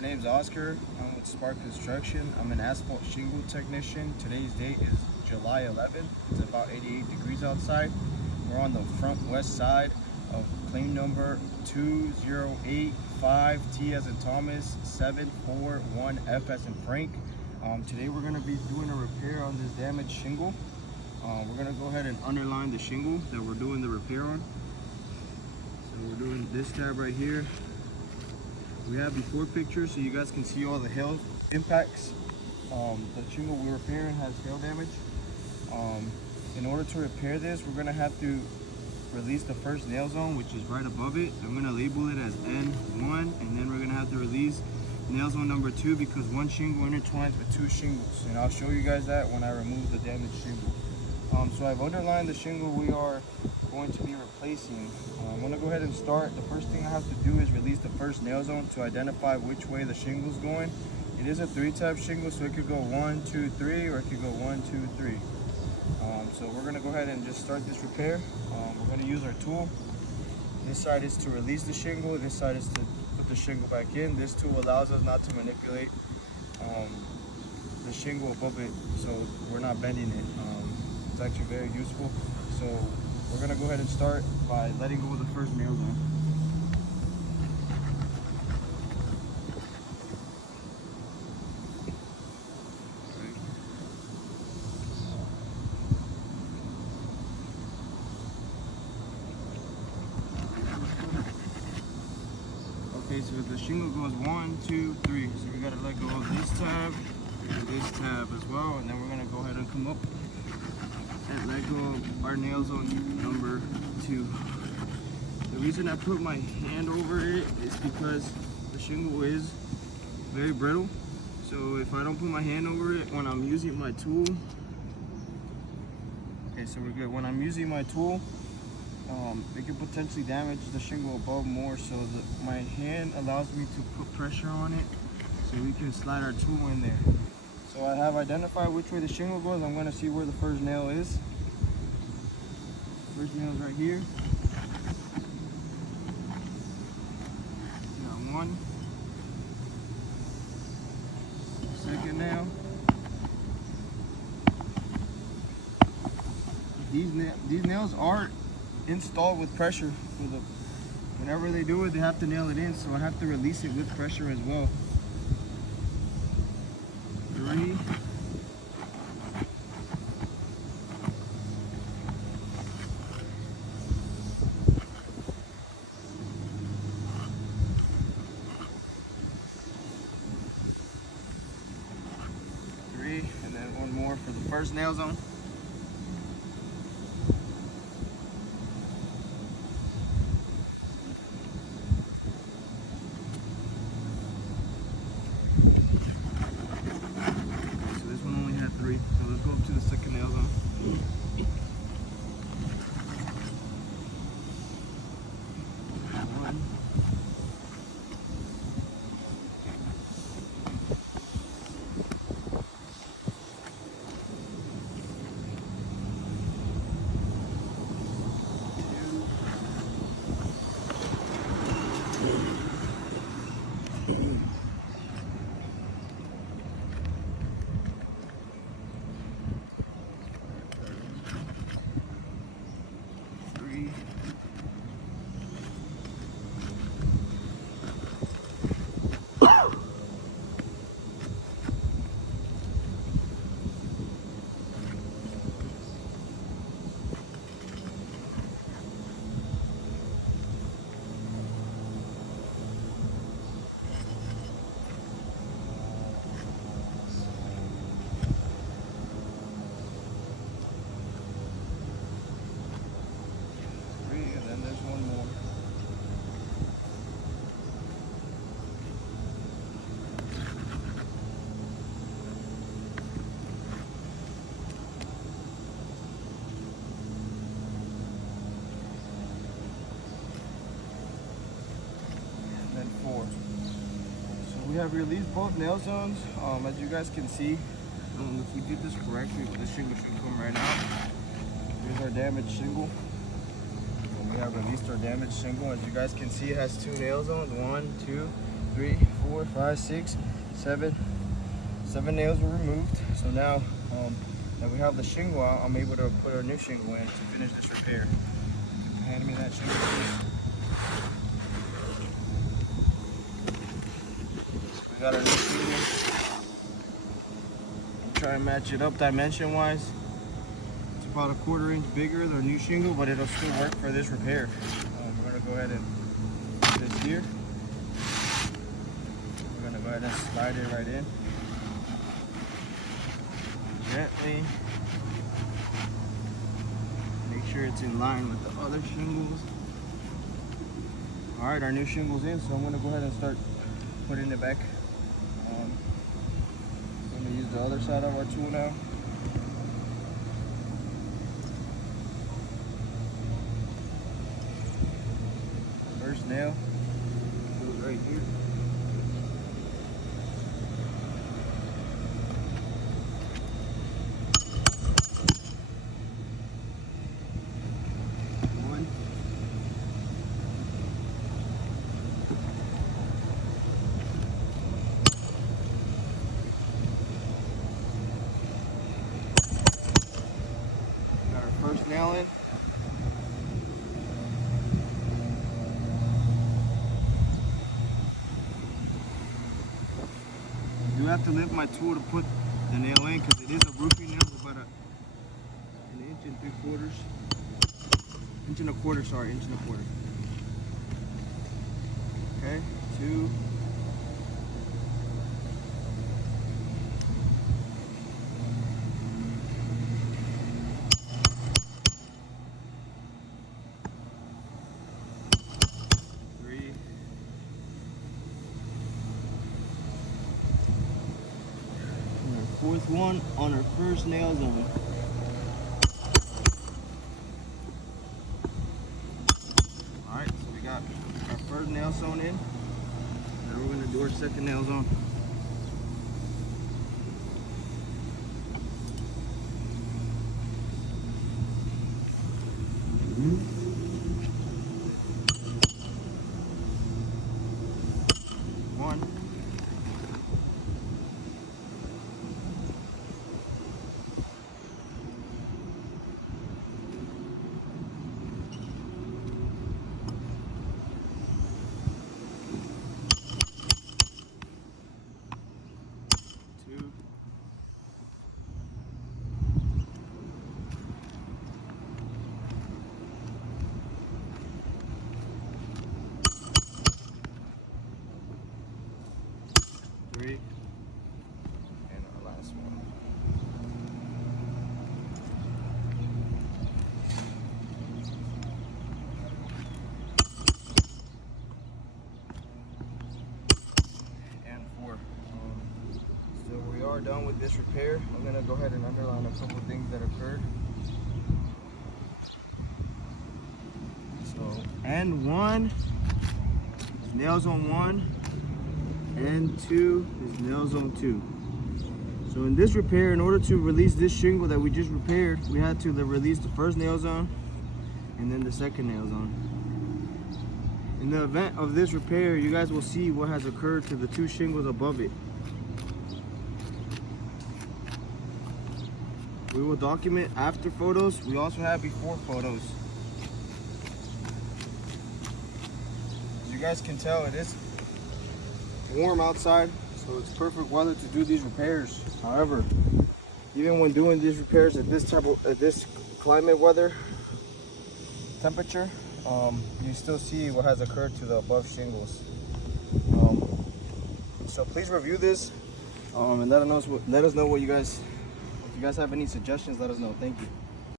My name is Oscar. I'm with Spark Construction. I'm an asphalt shingle technician. Today's date is July 11th. It's about 88 degrees outside. We're on the front west side of claim number 2085T as in Thomas 791F as in Frank. Today we're going to be doing a repair on this damaged shingle. We're going to go ahead and underline the shingle that we're doing the repair on. So we're doing this tab right here. We have before pictures so you guys can see all the hail impacts. The shingle we're repairing has hail damage. In order to repair this, we're gonna have to release the first nail zone, which is right above it. I'm gonna label it as N1, and then we're gonna have to release nail zone number 2 because one shingle intertwines with 2 shingles. And I'll show you guys that when I remove the damaged shingle. So I've underlined the shingle we are going to be replacing. I'm going to go ahead and start. The first thing I have to do is release the first nail zone to identify which way the shingle is going. It is a 3-tab shingle, so it could go 1, 2, 3, or it could go 1, 2, 3. So we're going to go ahead and just start this repair. We're going to use our tool. This side is to release the shingle. This side is to put the shingle back in. This tool allows us not to manipulate the shingle above it, so we're not bending it. It's actually very useful. So we're gonna go ahead and start by letting go of the first nail zone. Okay, so the shingle goes 1, 2, 3. So we gotta let go of this tab and this tab as well, and then we're gonna go ahead and come up and let go of our nail zone number 2. The reason I put my hand over it is because the shingle is very brittle. So if I don't put my hand over it when I'm using my tool, okay, so we're good. When I'm using my tool, it can potentially damage the shingle above more. So my hand allows me to put pressure on it so we can slide our tool in there. So I have identified which way the shingle goes. I'm going to see where the first nail is. First nail is right here. Got 1. Second nail. These nails are installed with pressure. Whenever they do it, they have to nail it in. So I have to release it with pressure as well. 3. 3, and then one more for the first nail zone. So let's go up to the second nail zone. 1. We have released both nail zones. As you guys can see, if we did this correctly, this shingle should come right out. Here's our damaged shingle. we have released our damaged shingle. As you guys can see, it has 2 nails on. 1, 2, 3, 4, 5, 6, 7. 7 nails were removed. So now that we have the shingle out, I'm able to put our new shingle in to finish this repair. Hand me that shingle, please. We got our new shingle. Try and match it up dimension wise. It's about a 1/4 inch bigger than our new shingle, but it'll still work for this repair. We're gonna go ahead and put this here. We're gonna go ahead and slide it right in. Gently. Make sure it's in line with the other shingles. Alright, our new shingle's in, so I'm gonna go ahead and start putting it back. I'm gonna use the other side of our tool now. First nail goes right here. Nail in. You have to lift my tool to put the nail in because it is a roofing nail. It's about an 1 3/4 inches. 1 1/4 inches, sorry, 1 1/4 inches. Okay, 2. 4th one on our first nail zone. Alright, so we got our first nail zone in. Now we're going to do our second nail zone. One. 2. 3. And our last one. And 4. So we are done with this repair. I'm gonna go ahead and underline a couple things that occurred. So, and 1 is nail zone 1, and 2 is nail zone 2. So in this repair, in order to release this shingle that we just repaired, we had to release the first nail zone and then the second nail zone. In the event of this repair, you guys will see what has occurred to the 2 shingles above it. We will document after photos. We also have before photos. As you guys can tell, it is warm outside, so it's perfect weather to do these repairs. However, even when doing these repairs at this climate weather temperature, you still see what has occurred to the above shingles. So please review this and let us know what you guys. If you guys have any suggestions, let us know. Thank you.